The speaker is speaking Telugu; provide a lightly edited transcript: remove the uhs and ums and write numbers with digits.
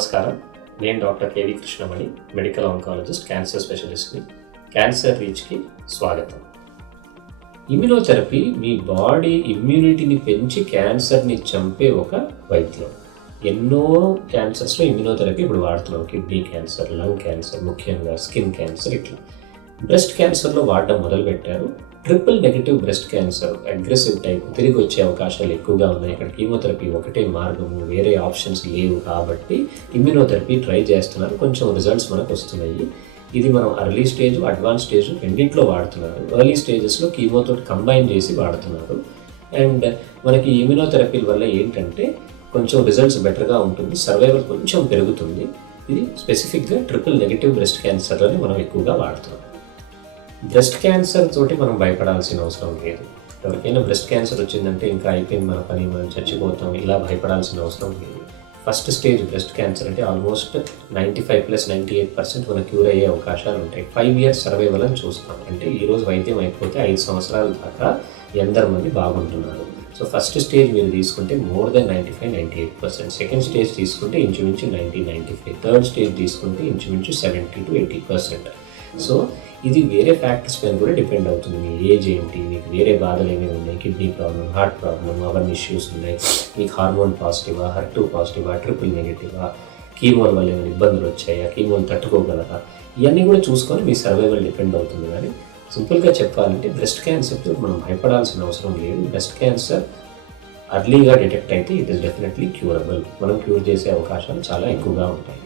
నమస్కారం. నేను doctor KV Krishnamani, medical oncologist, cancer స్పెషలిస్ట్ని. క్యాన్సర్ రీచ్కి స్వాగతం. ఇమ్యునోథెరపీ మీ బాడీ ఇమ్యూనిటీని పెంచి క్యాన్సర్ని చంపే ఒక వైద్యం. ఎన్నో క్యాన్సర్స్లో ఇమ్యునోథెరపీ ఇప్పుడు వాడుతున్నాం. కిడ్నీ క్యాన్సర్, లంగ్ క్యాన్సర్, ముఖ్యంగా స్కిన్ క్యాన్సర్, ఇట్లా బ్రెస్ట్ క్యాన్సర్లో వాడడం మొదలుపెట్టారు. Triple negative breast cancer, aggressive type, తిరిగి వచ్చే అవకాశాలు ఎక్కువగా ఉన్నాయి. ఇక్కడ కీమోథెరపీ ఒకటే మార్గము, వేరే ఆప్షన్స్ లేవు కాబట్టి ఇమ్యునోథెరపీ ట్రై చేస్తున్నారు. కొంచెం రిజల్ట్స్ మనకు వస్తున్నాయి. ఇది మనం ఎర్లీ స్టేజ్, అడ్వాన్స్ స్టేజ్ రెండింటిలో వాడుతున్నారు. ఎర్లీ స్టేజెస్లో కీమోతో కంబైన్ చేసి వాడుతున్నారు. అండ్ మనకి ఇమ్యునోథెరపీ వల్ల ఏంటంటే కొంచెం రిజల్ట్స్ బెటర్గా ఉంటుంది, సర్వైవల్ కొంచెం పెరుగుతుంది. ఇది స్పెసిఫిక్గా ట్రిపుల్ నెగిటివ్ బ్రెస్ట్ క్యాన్సర్లోనే మనం ఎక్కువగా వాడుతున్నాం. బ్రెస్ట్ క్యాన్సర్ తోటి మనం భయపడాల్సిన అవసరం లేదు. ఎవరికైనా బ్రెస్ట్ క్యాన్సర్ వచ్చిందంటే ఇంకా అయిపోయింది మన పని, మనం చచ్చిపోతాం, ఇలా భయపడాల్సిన అవసరం లేదు. ఫస్ట్ స్టేజ్ బ్రెస్ట్ క్యాన్సర్ అంటే ఆల్మోస్ట్ 95-98% మన క్యూర్ అయ్యే అవకాశాలు ఉంటాయి. 5 years సర్వైవల్ అని చూస్తాం. అంటే ఈరోజు వైద్యం అయిపోతే 5 సంవత్సరాల దాకా ఎందరు మంది బాగుంటున్నారు. సో ఫస్ట్ స్టేజ్ మీరు తీసుకుంటే మోర్ దెన్ 95-98%. సెకండ్ స్టేజ్ తీసుకుంటే ఇంచుమించు 90-95%. థర్డ్ స్టేజ్ తీసుకుంటే ఇంచుమించు 70-80%. సో ఇది వేరే ఫ్యాక్టర్స్ పైన కూడా డిపెండ్ అవుతుంది. మీ ఏజ్ ఏంటి, మీకు వేరే బాధలు ఏమేమి ఉన్నాయి, కిడ్నీ ప్రాబ్లం, హార్ట్ ప్రాబ్లం, అవన్నీ ఇష్యూస్ ఉన్నాయి, మీకు హార్మోన్ పాజిటివా, HER2 పాజిటివా, ట్రిపుల్ నెగిటివా, కీమోల వల్ల ఏమైనా ఇబ్బందులు వచ్చాయా, కీమోలు తట్టుకోగలరా, ఇవన్నీ కూడా చూసుకొని మీ సర్వైవల్ డిపెండ్ అవుతుంది. కానీ సింపుల్గా చెప్పాలంటే బ్రెస్ట్ క్యాన్సర్తో మనం భయపడాల్సిన అవసరం లేదు. బ్రెస్ట్ క్యాన్సర్ అర్లీగా డిటెక్ట్ అయితే ఇట్ ఈస్ డెఫినెట్లీ క్యూరబుల్. మనం క్యూర్ చేసే అవకాశాలు చాలా ఎక్కువగా ఉంటాయి.